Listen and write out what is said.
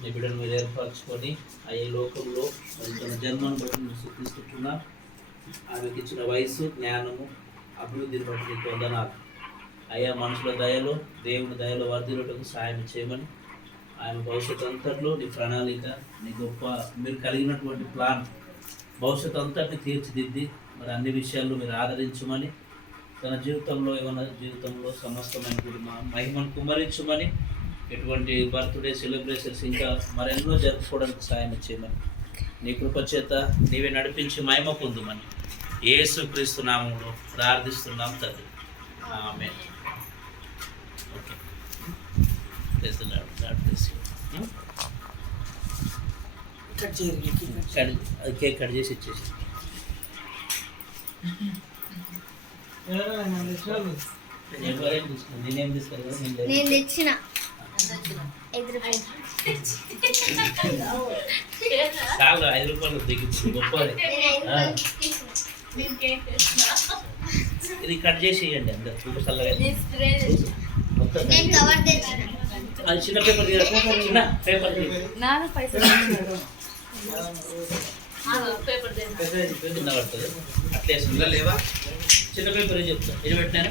మీ బిడ్డను మీరు ఏర్పరచుకొని అయ్యే లోకంలో తన జన్మను బట్టి మీరు శుద్ధిస్తున్నా ఆమెకి ఇచ్చిన వయసు జ్ఞానము అభివృద్ధిని బట్టి నీకు వందనాలు. అయ్యా మనుషుల దయలో దేవుని దయలో వర్ధిలోటకు సాయం చేయమని ఆయన భవిష్యత్తు అంతట్లో నీ ప్రణాళిక నీ గొప్ప మీరు కలిగినటువంటి ప్లాన్ భవిష్యత్తు అంతటిని తీర్చిదిద్ది మరి అన్ని విషయాల్లో మీరు ఆదరించమని తన జీవితంలో ఏమైనా జీవితంలో సమస్తమైన మహిమను కుమరించమని ఎటువంటి బర్త్డే సెలబ్రేషన్స్ ఇంకా మరెన్నో జరుపుకోవడానికి సాయం చేయమని. నీ కృప చేత నీవే నడిపించి మహిమ పొందుమని. యేసు క్రీస్తు నామంలో ప్రార్థిస్తున్నాం తండ్రి. ఆమె ఓకే. Hmm? కట్ చేయండి కట్ అది కేక్ కట్ చేసి ఇచ్చేసి. నేనేం తీసుకున్నా నేను తెచ్చిన. చాలు ఐదు రూపాయలు గొప్పది. ఇది కట్ చేసి ఇవ్వండి అందరు చూపు చల్లగా అది చిన్న పేపర్? చిన్న పేపర్ చిన్న పడుతుంది అట్లా వేసి లేవా? చిన్న పేపర్ చెప్తా ఇది పెట్టినాను